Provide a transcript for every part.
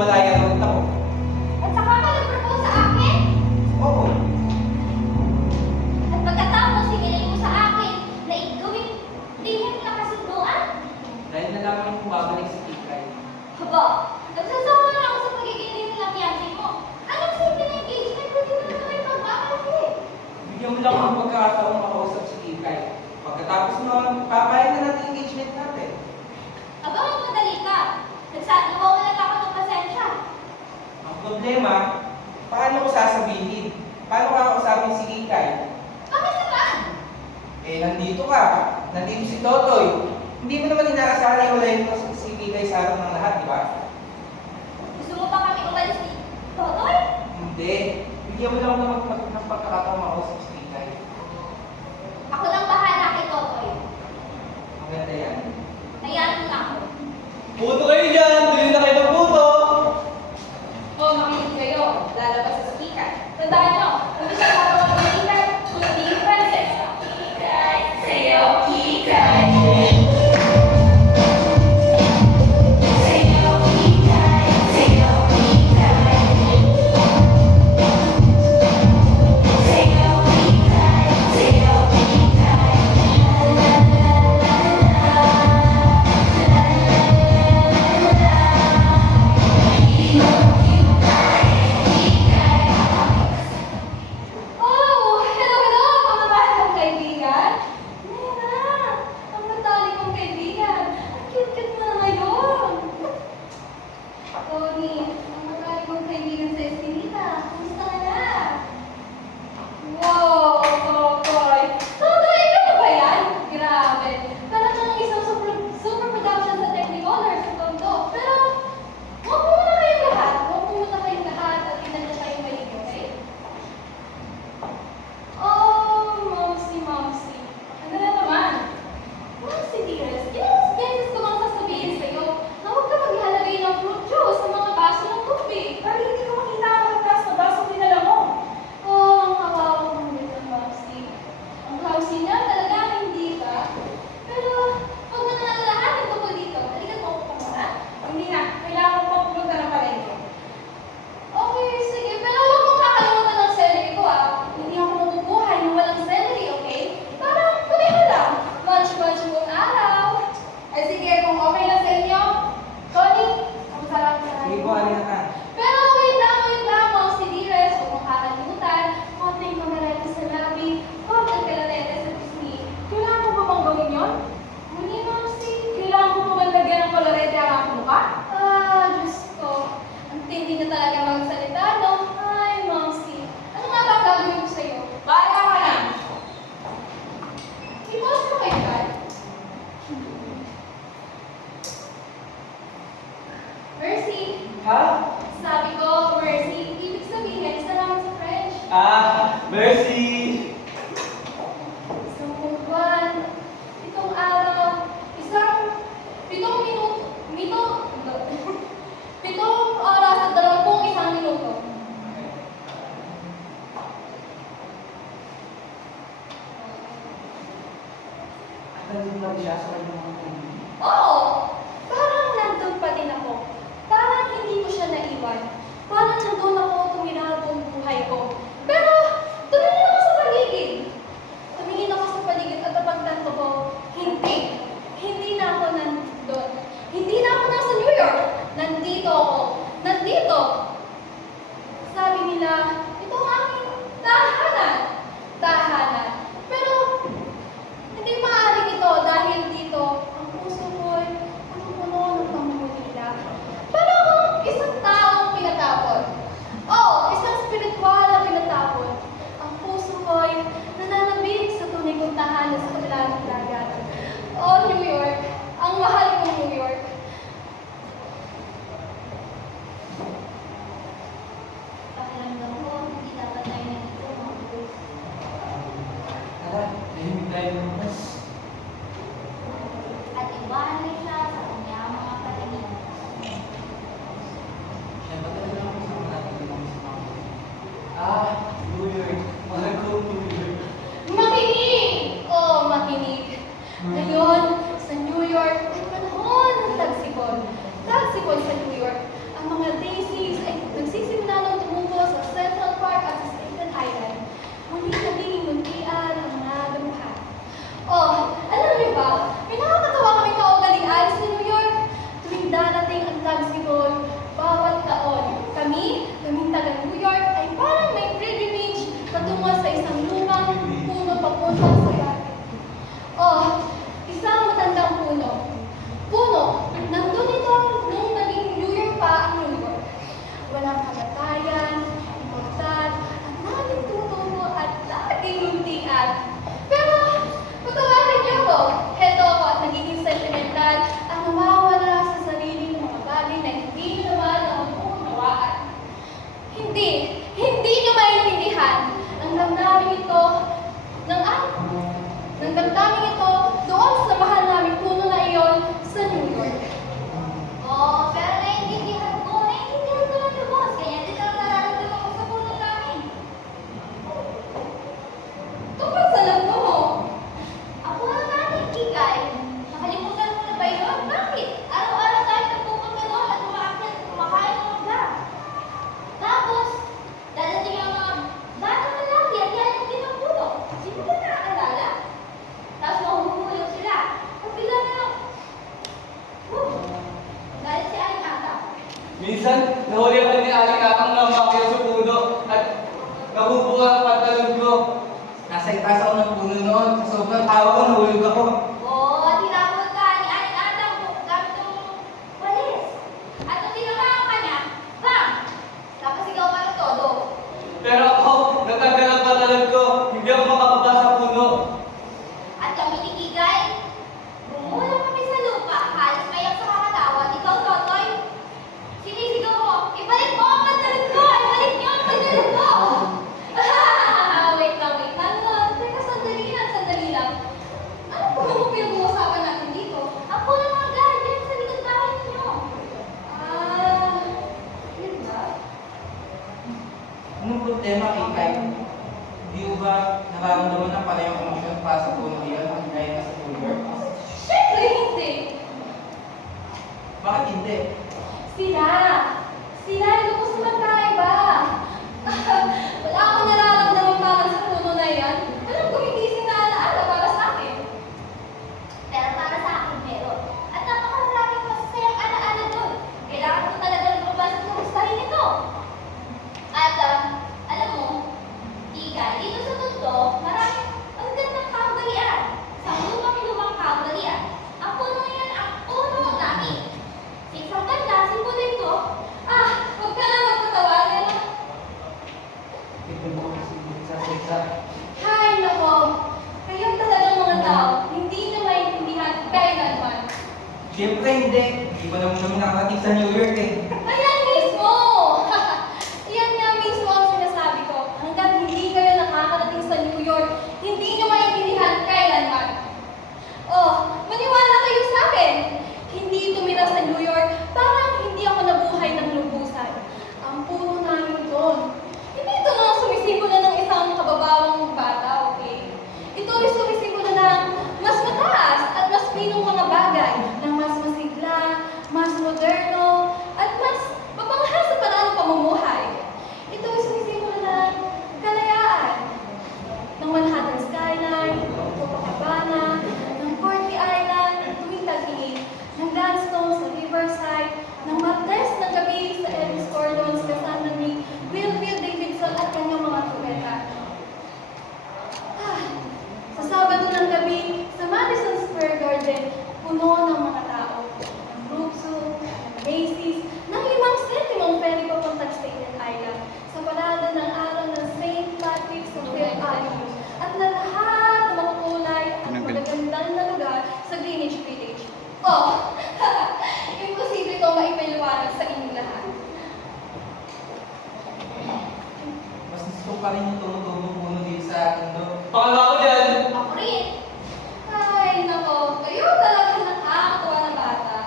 malaya na ulit ako. At saka ka nag-propose sa akin? Oo. At pagkatapos, sinilay mo sa akin na gawing dihin na kasunduan? Dahil nalaman kong babalik si Kikay. Haba, nagsasawa na ako sa pagiging din ng fiancé mo. Anong simple na engagement? Hindi mo naman kayo pagbabalaki. Bigyan mo lang ang pagkakataong makausap si Kikay. Pagkatapos nun, papayag na natin engagement natin. Aba, magmadali ka. Nawawalan ako ng pasensya. Ang problema, paano ko sasabihin? Paano ko kakausapin si Kikay? Bakit naman? Nandito ka. Nandito si Totoy. Hindi mo naman inaasahan yung wala yung si Kikay sa harap ng lahat, di ba? Gusto mo pa kami umalis ni Totoy? Hindi. Bigyan mo lang ng pagkakataong makausap si Kikay. Ako lang bahala kay Totoy. Maganda yan. Hayaan mo na ako. Puto kayo dyan! Bili na kayo ng puto! O, makinig kayo. Lalabas sa speaker. Tandaan nyo, hindi siya magawa ng speaker, kundi Francesca. Kikay, sa'yo, Kikay. Sa'yo, Kikay. Sa'yo, Kikay. Sa'yo, Kikay. Sa'yo, Kikay. Oh, hello, hello, mga mahal kong kaibigan. Nena, ang matalik kong kaibigan. Ang cute-cute mo na ngayon. Tony, ang matalik kong kaibigan sa Eskinita. Kumusta ka na? Wow, Totoy. Totoy, ikaw na ba yan? Grabe. Parang kang isang super production sa Technicolor sa Tondo. Pero, huwag mo muna kayong lahat. Huwag mo muna kayong lahat at tingnan niyo kayong maigi, okay? Oh, Momsy. Ano na naman? Momsy Dearest, ilang beses ko bang sasabihin sa'yo na huwag ka maglalagay ng fruit juice sa mga baso ng tubig para hindi ko makita ang katas na baso pinala mo. Oh, ang kawawa mo nito, Momsy. Ang clumsy niya talaga, hindi ba? Pero, huwag mo na alalahanin tungkol dito. Halika mo ako pa muna. Hindi na. Kailangan ko pa pumunta ng palengke. Okay, sige. Pero huwag mong kakalimutan ng celery ko, ah. Hindi ako mabubuhay nang walang celery, okay? Parang pareho lang. Munch-munch buong araw. Ay sige, kung okay lang sa inyo. Tony, ang sarap na. Sige po, alin na. Pero wait lang, mga si Dires. Huwag mong kakalimutan. Konting kamarete sa labi. Konting kalarete sa pisngi. Kailangan ko ba bang gawin yun? Hindi, Mamsi. Kailangan ko ba bang lagyan ng kalarete ang aking mukha? Ah, Diyos ko. Ang tindi na talaga magsalita, no? Ay, Mamsi. Ano nga ba ang gagawin ko sa'yo? Bahala ka na! Ipas mo kayo, Dad. Mercy. Ha? Sabi ko, Mercy. Ibig sabihin, salamat sa French. Mercy! Isang buwan, itong araw, pitong oras at 21 minuto. Nandun na siya sa kanyang mga kaibigan. Oo! Parang nandun pa din ako. Parang hindi ko siya naiwan. Parang nandun ako tumira buong buhay ko. Pero, tumingin ako sa paligid. Tumingin ako sa paligid at napagtanto ko, hindi. Hindi na ako nandun. Hindi na ako nasa New York. Nandito ako. Nandito. Sabi nila, ito ang aking tahanan. Tahanan. Pero, hindi maaaring ito dahil dito, ang puso ko'y puno ng pangungulila. Parang akong isang taong pinatapon. Oo, isang spiritual na pinatapon. Ang puso ko'y nananabig sa tunay kong tahanan sa kanilang dagat. Oh, New York. Ang mahal kong New York. Pakiramdam ko, Minsan, nahuli ako ni Aling Atang na umakyat sa puno at nabubuka ang pantalon ko. Nasa itaas ako ng puno noon. Sa sobrang tawa ko, nahulog ako. Oo, at tinapon ka ni Aling Atang gamit yung walis. At nung tinamaan ka niya, bang! Napasigaw ka ng todo. Pero ako, natanggal ang pantalon ko. Hindi ako makababa sa puno. At kami ni Kigay, bumulong kami sa lupa, halos mayak sa kakatawan. Ikaw, Totoy, sinisigaw mo, ibalik mo ang pantalon ko! Ibalik niyo ang pantalon ko! Wait lang. Teka, sandali lang. Ano po ang pinag-uusapan natin dito? Ang puno ng mga guardian sa likod bahay ninyo. Yun ba? Anong problema kay Kai? Hindi mo ba nararamdaman ng parehong emosyon para sa puno iyon ang gaya na sa New York? Siyempre hindi. Bakit hindi? Sila, hindi ko sa magkaiba. Wala akong nararamdaman para sa puno na yan. Walang gumigising na alaala para sa akin. Pero para sa akin meron. At napakaraming masasayang alaala doon. Kailangan ko talaga lumabas at kumustahin ito. At alam mo, Ika, dito sa mundo, maraming ang gandang kaugalian. Sa lumang kaugalian. Ang puno yan ang puno namin. Isang ganda, simbolo ko. Huwag ka na magpatawa. Hay, nako. Kayo talagang mga tao, hindi nyo maintindihan kailanman. Siyempre hindi. Hindi pa naman kami nakarating sa New York eh. Ayan mismo! Yan nga mismo ang sinasabi ko. Hanggat hindi kayo nakakarating sa New York, hindi nyo maintindihan kailanman. Maniwala kayo sa akin. Hindi tumira sa New York, parang hindi ako nabuhay ng lubusan. Ang puno namin doon. Hindi ito lang sumisimbolo ng isang kababawang bata, okay? Ito ay sumisimbolo ng mas mataas at mas pinong mga bagay na mas masigla, mas moderno, at mas mapanghal sa paraan ng pamumuhay. Ito ay sumisimbolo ng kalayaan, ng Manhattan skyline, ng Copacabana, ng Corte Island, tuwing tag-init, ng Gladstone sa Riverside, ng Martes ng gabi sa Ellis Cordons kasama ni Wilfield Davidson at kanyang mga trupeta. Sa Sabado ng gabi, sa Madison Square Garden, puno ng mga tao. Ng Brookzoo, ng Macy's, ng 5 sentimong ferry papuntang Staten Island, sa parada ng araw ng St. Patrick's sa Fifth Avenue, at na lahat ng makukulay at magagandang na lugar sa Greenwich Village. Imposible itong maipaliwanag sa inyong lahat. Mas gusto pa rin yung tumutubong puno dito sa akin doon. Pangalawa ko dyan. Ako rin. Ay, nako. Kayo talaga nakakatuwa na bata.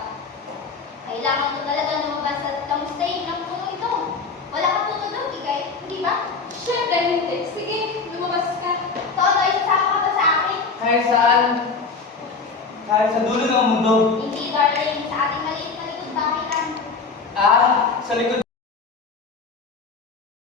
Kailangan ko talaga lumabas at kamustahin ang puno ito. Wala kang puno doon, Ikay. Hindi ba? Siyempre, hindi. Sige, lumabas ka. Totoy, sasama ka ba sa akin? Kahit saan. Kahit sa dulo ng mundo. Hindi, darling. Sa ating maliit na likod bahay lang. Sa likod